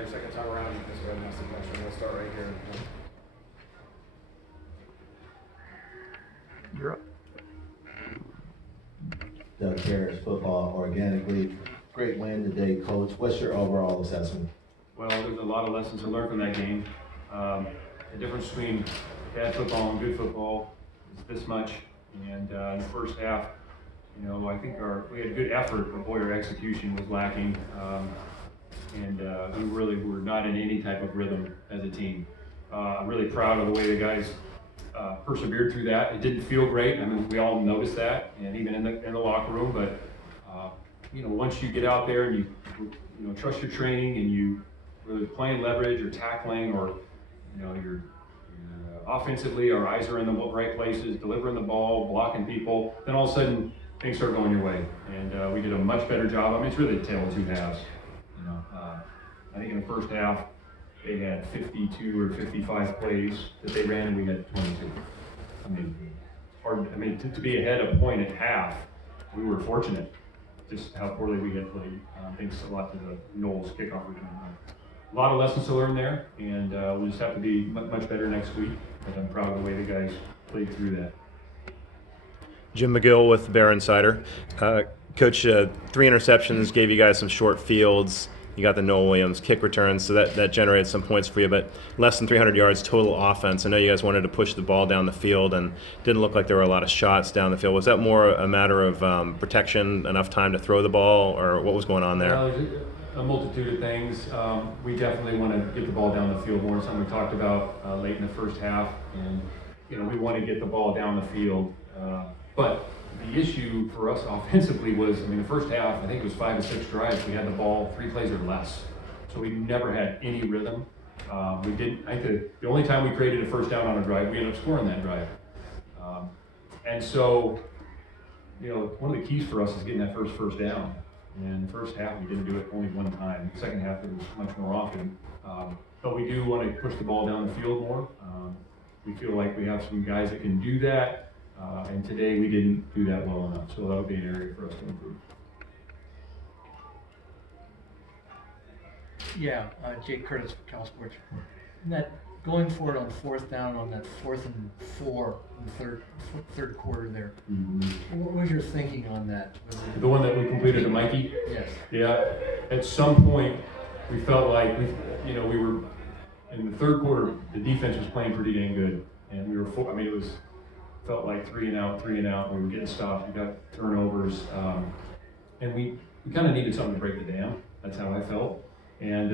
your second time around. You guys got a massive connection. We'll start right here. You're up. Doug Harris, Football Organically. Great win today, Coach. What's your overall assessment? Well, there's a lot of lessons to learn from that game. The difference between bad football and good football is this much. And in the first half, I think we had good effort, but boy, our execution was lacking. We really were not in any type of rhythm as a team. I'm really proud of the way the guys persevered through that. It didn't feel great. I mean, we all noticed that, and even in the locker room. But once you get out there and you trust your training and you really playing leverage or tackling or you're offensively, our eyes are in the right places, delivering the ball, blocking people. Then all of a sudden things start going your way, and we did a much better job. I mean, it's really a tale of two halves. I think in the first half they had 52 or 55 plays that they ran, and we had 22. I mean, hard. I mean, to be ahead a point at half, we were fortunate. Just how poorly we had played. Thanks a lot to the Knowles kickoff return. A lot of lessons to learn there, and we'll just have to be much better next week. But I'm proud of the way the guys played through that. Jim McGill with Bear Insider. Coach, 3 interceptions gave you guys some short fields. You got the Noel Williams kick returns, so that generated some points for you, but less than 300 yards total offense. I know you guys wanted to push the ball down the field, and didn't look like there were a lot of shots down the field. Was that more a matter of protection, enough time to throw the ball, or what was going on there? There's a multitude of things. We definitely want to get the ball down the field more. It's something we talked about late in the first half, and we want to get the ball down the field. But the issue for us offensively was, the first half, I think it was 5 to 6 drives. We had the ball 3 plays or less, so we never had any rhythm. We didn't. I think the only time we created a first down on a drive, we ended up scoring that drive. And so, one of the keys for us is getting that first down. And the first half, we didn't do it only one time. The second half, it was much more often. But we do want to push the ball down the field more. We feel like we have some guys that can do that. And today we didn't do that well enough, so that would be an area for us to improve. Yeah, Jake Curtis for Cal Sports. That going for it on 4th down on that 4th and 4 in the third quarter there. Mm-hmm. What was your thinking on that? The one that we completed to Mikey? Yes. Yeah. At some point, we felt like we were in the third quarter. The defense was playing pretty dang good, and we were. Felt like 3 and out. We were getting stopped. We got turnovers, and we kind of needed something to break the dam. That's how I felt. And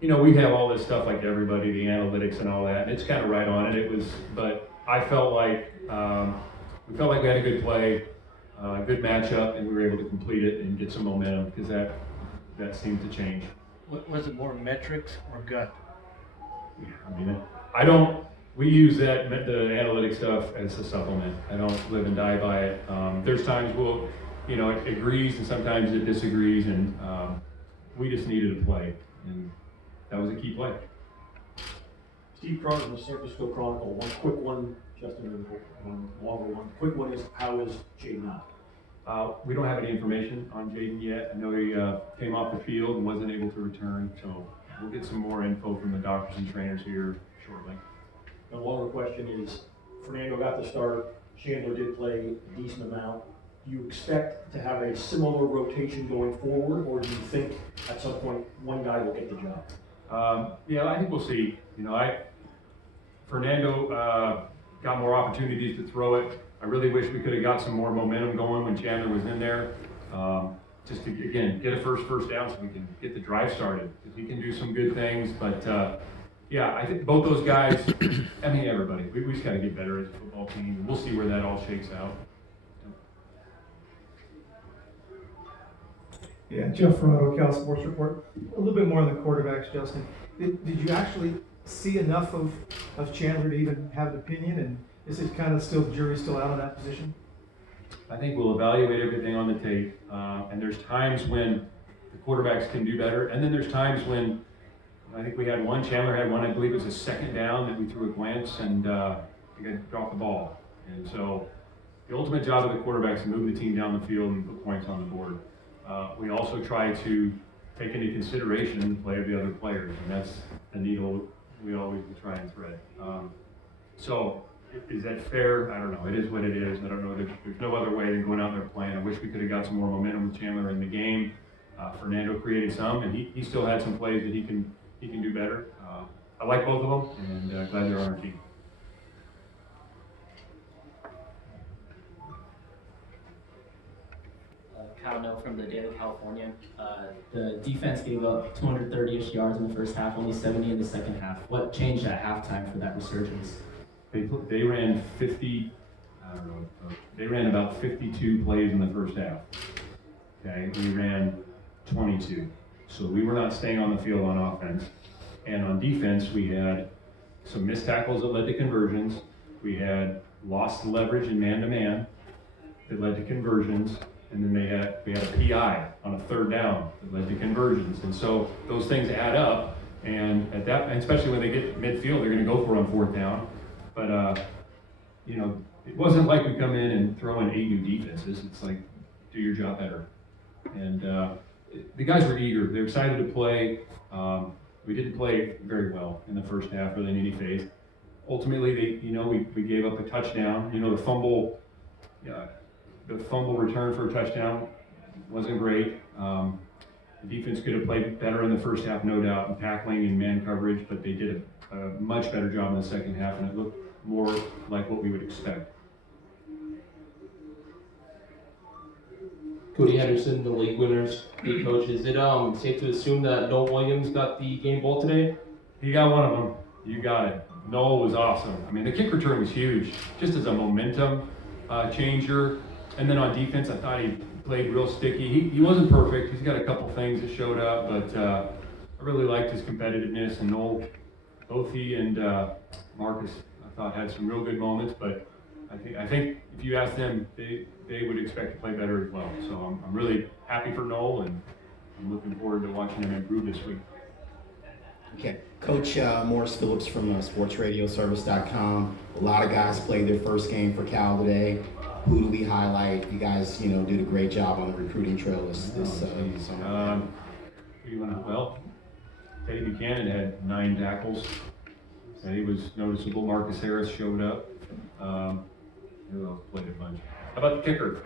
we have all this stuff like everybody, the analytics and all that. And it's kind of right on it. But I felt like we had a good play, good matchup, and we were able to complete it and get some momentum because that seemed to change. Was it more metrics or gut? Yeah, We use the analytic stuff as a supplement. I don't live and die by it. There's times it agrees and sometimes it disagrees, and we just needed a play, and that was a key play. Steve Cronin from the San Francisco Chronicle. One quick one, Justin, one longer one. Quick one is, how is Jaden out? We don't have any information on Jaden yet. I know he came off the field and wasn't able to return, so we'll get some more info from the doctors and trainers here shortly. The longer question is, Fernando got the start, Chandler did play a decent amount. Do you expect to have a similar rotation going forward, or do you think at some point one guy will get the job? I think we'll see. Fernando got more opportunities to throw it. I really wish we could have got some more momentum going when Chandler was in there. Just to, again, get a first down so we can get the drive started. Because he can do some good things, but I think both those guys, everybody, we just got to get better as a football team. We'll see where that all shakes out. Yeah, Jeff Ferraro, Cal Sports Report. A little bit more on the quarterbacks, Justin. Did you actually see enough of Chandler to even have an opinion? And is it kind of jury's still out on that position? I think we'll evaluate everything on the tape. And there's times when the quarterbacks can do better. And then there's times when I think Chandler had one, I believe it was a second down that we threw a glance and we got dropped the ball. And so the ultimate job of the quarterback is to move the team down the field and put points on the board. We also try to take into consideration the play of the other players, and that's the needle we always try and thread. So, is that fair? I don't know. It is what it is. I don't know. There's no other way than going out there playing. I wish we could have got some more momentum with Chandler in the game. Fernando created some, and he still had some plays that he can do better. I like both of them, and glad they're on our team. Kyle Noe from the Daily Californian. The defense gave up 230-ish yards in the first half, only 70 in the second half. What changed at halftime for that resurgence? They ran 50, I don't know, they ran about 52 plays in the first half. Okay, we ran 22. So we were not staying on the field on offense. And on defense, we had some missed tackles that led to conversions. We had lost leverage in man-to-man that led to conversions. And then we had a PI on a third down that led to conversions. And so those things add up. And at that, and especially when they get midfield, they're going to go for it on fourth down. But, you know, it wasn't like we come in and throw in 8 new defenses. It's like, do your job better. And the guys were eager. They're excited to play. We didn't play very well in the first half, really in any phase. Ultimately, we gave up a touchdown. You know, the fumble return for a touchdown wasn't great. The defense could have played better in the first half, no doubt, in tackling and man coverage, but they did a much better job in the second half, and it looked more like what we would expect. Cody Henderson, the league winners, league coach. Is it safe to assume that Noel Williams got the game ball today? He got one of them. You got it. Noel was awesome. I mean, the kick return was huge, just as a momentum changer. And then on defense, I thought he played real sticky. He wasn't perfect. He's got a couple things that showed up, but I really liked his competitiveness. And Noel, both he and Marcus, I thought had some real good moments. But I think if you ask them, they would expect to play better as well. So I'm really happy for Noel, and I'm looking forward to watching him improve this week. Okay, Coach Morris Phillips from SportsRadioService.com. A lot of guys played their first game for Cal today. Who do we highlight? You guys, did a great job on the recruiting trail this summer. Well, Teddy Buchanan had 9 tackles. And he was noticeable. Marcus Harris showed up. Who else played a bunch? How about the kicker?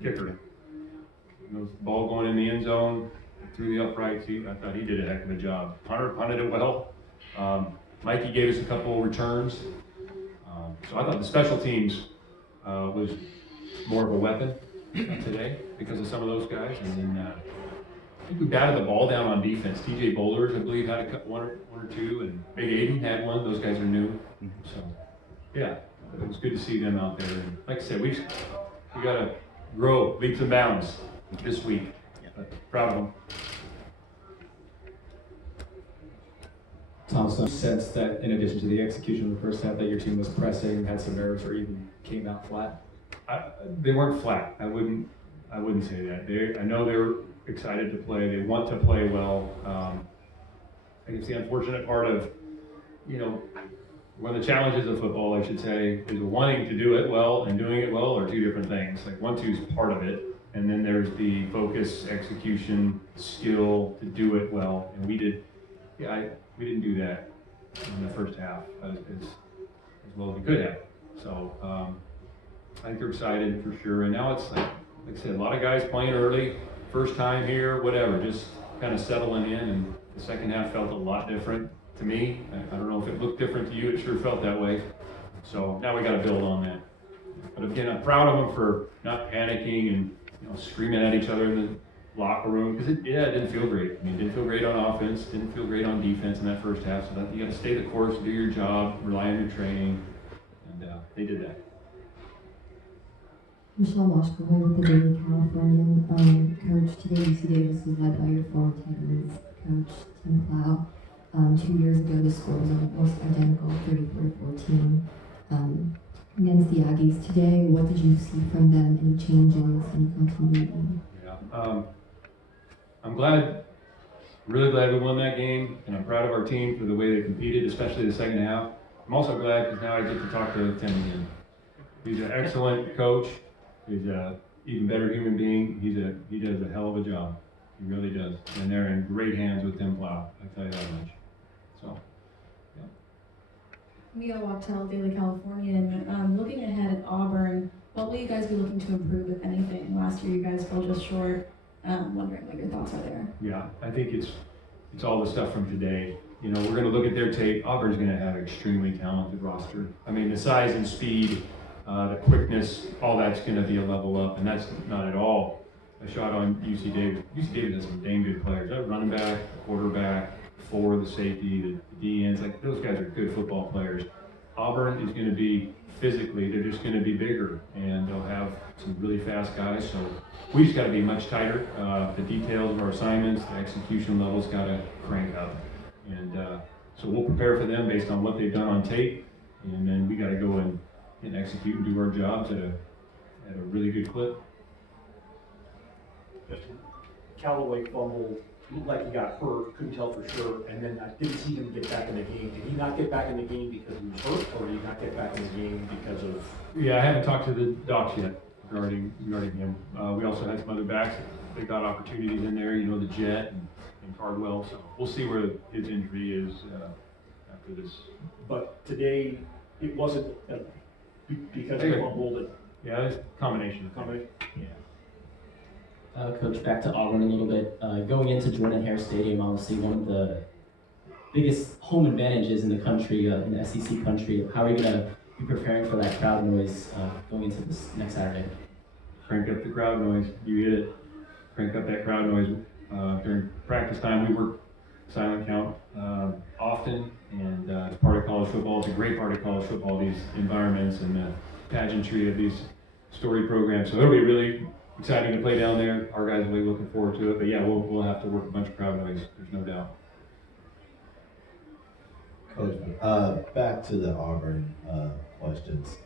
The ball going in the end zone, through the uprights. I thought he did a heck of a job. Hunter punted it well. Mikey gave us a couple of returns. So I thought the special teams was more of a weapon today because of some of those guys. And then I think we batted the ball down on defense. TJ Boulders, I believe, had one or two, and Big Aiden had one. Those guys are new. So, yeah, it was good to see them out there. And like I said, we got to grow leaps and bounds this week. But proud of them. Thompson, sense that in addition to the execution of the first half that your team was pressing, had some errors, or even came out flat? They weren't flat. I wouldn't say that. I know they're excited to play. They want to play well. I guess the unfortunate part of, one of the challenges of football, I should say, is wanting to do it well and doing it well are two different things. Like 1-2 is part of it, and then there's the focus, execution, skill to do it well. And we didn't do that in the first half as well as we could have. So I think they're excited for sure. And now it's like I said, a lot of guys playing early, first time here, whatever, just kind of settling in. And the second half felt a lot different to me. I don't know if it looked different to you. It sure felt that way. So now we got to build on that. But again, I'm proud of them for not panicking and screaming at each other in the locker room, because it didn't feel great. I mean, it didn't feel great on offense, didn't feel great on defense in that first half. So that you got to stay the course, do your job, rely on your training, and they did that. Michelle Washboy with the Daily Californian. Coach, today UC Davis was led by your former Titans coach, Tim Plow. 2 years ago, the score was almost identical, 34-14. Against the Aggies today, what did you see from them? Any changes, any continuity? Yeah, I'm really glad we won that game, and I'm proud of our team for the way they competed, especially the second half. I'm also glad because now I get to talk to Tim again. He's an excellent coach. He's an even better human being. He does a hell of a job. He really does. And they're in great hands with Tim Plow, I tell you that much. So, yeah. Mia Wachtel, Daily Californian. Looking ahead at Auburn, what will you guys be looking to improve, if anything? Last year you guys fell just short. Wondering what your thoughts are there. Yeah, I think it's all the stuff from today. You know, we're going to look at their tape. Auburn's going to have an extremely talented roster. I mean, the size and speed, the quickness, all that's going to be a level up, and that's not at all a shot on UC Davis. UC Davis has some dang good players. That running back, quarterback, forward, the safety, the DNs, like those guys are good football players. Auburn is going to be physically, they're just going to be bigger, and they'll have some really fast guys. So we just got to be much tighter. The details of our assignments, the execution levels got to crank up, and so we'll prepare for them based on what they've done on tape, and then we got to go and execute and do our jobs at a really good clip. Callaway fumbled, looked like he got hurt, couldn't tell for sure, and then I didn't see him get back in the game. Did he not get back in the game because he was hurt, or did he not get back in the game because of? Yeah, I haven't talked to the docs yet regarding him. We also had some other backs. They got opportunities in there, you know, the Jet and Cardwell. So we'll see where his injury is after this. But today, it wasn't because he fumbled. Yeah, it's a combination. Yeah. Coach, back to Auburn a little bit. Going into Jordan-Hare Stadium, obviously one of the biggest home advantages in the country, in the SEC country. How are you going to be preparing for that crowd noise going into this next Saturday? Crank up the crowd noise. You hit it. Crank up that crowd noise. During practice time, we work silent count often, and it's part of college football. It's a great part of college football, these environments and the pageantry of these story programs. So it'll be really exciting to play down there. Our guys will be looking forward to it. But yeah, we'll have to work a bunch of crowd noise. There's no doubt. Coach, back to the Auburn questions.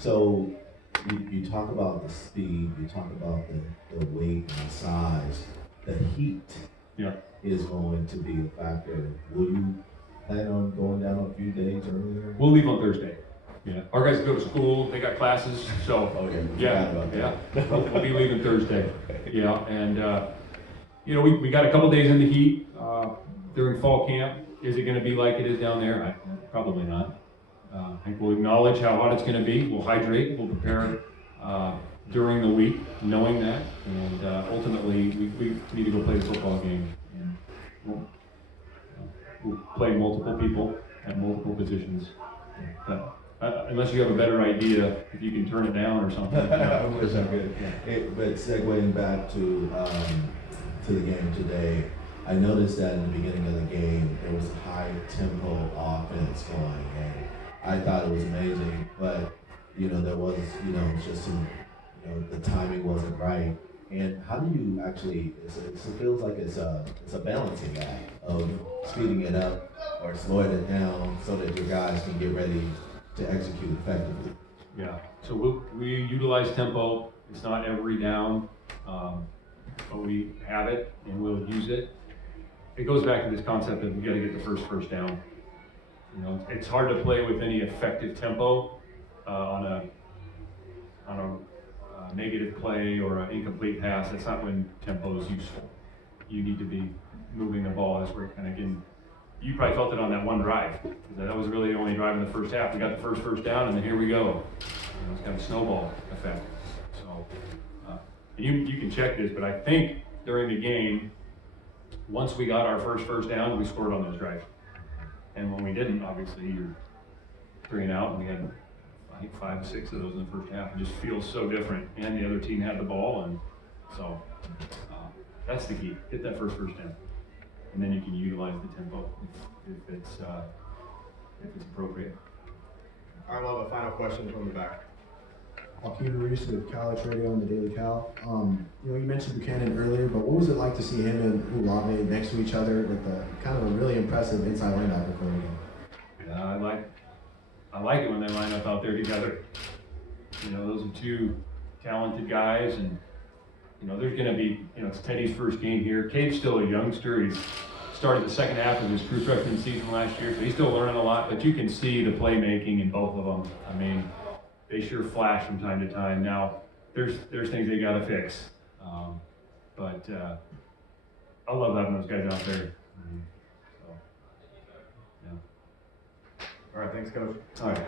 So you talk about the speed, you talk about the weight and the size. The heat is going to be a factor. Will you plan on going down a few days earlier? We'll leave on Thursday. Yeah, our guys go to school. They got classes, so we'll be leaving Thursday. Yeah, and you know, we got a couple days in the heat during fall camp. Is it going to be like it is down there? Probably not. I think we'll acknowledge how hot it's going to be. We'll hydrate. We'll prepare during the week, knowing that, and ultimately we need to go play the football game. And we'll play multiple people at multiple positions. But, unless you have a better idea, if you can turn it down or something. I wish I could. But segueing back to the game today, I noticed that in the beginning of the game, there was a high tempo offense going, and I thought it was amazing. But you know, there was just some, the timing wasn't right. And how do you actually? It feels like it's a balancing act of speeding it up or slowing it down so that your guys can get ready to execute effectively. Yeah, so we utilize tempo. It's not every down, but we have it and we'll use it. It goes back to this concept of we got to get the first down. You know, it's hard to play with any effective tempo on a negative play or an incomplete pass. That's not when tempo is useful. You need to be moving the ball. That's where kind of getting. You probably felt it on that one drive. That was really the only drive in the first half. We got the first down, and then here we go. It's kind of a snowball effect. So you can check this, but I think during the game, once we got our first down, we scored on those drives. And when we didn't, obviously, you're 3 and out, and we had, I think, 5 or 6 of those in the first half. It just feels so different. And the other team had the ball, and so that's the key. Get that first down. And then you can utilize the tempo if it's appropriate. All right, we'll have a final question from the back. Joaquin Reese with College Radio and the Daily Cal. You mentioned Buchanan earlier, but what was it like to see him and Ulave next to each other with kind of a really impressive inside linebacker for him? Yeah, I like it when they line up out there together. You know, those are two talented guys, and there's going to be, it's Teddy's first game here. Cade's still a youngster. He's started the second half of his true freshman season last year, so he's still learning a lot, but you can see the playmaking in both of them. I mean, they sure flash from time to time. Now, there's things they got to fix, but I love having those guys out there. So, yeah. All right, thanks, Coach. All right.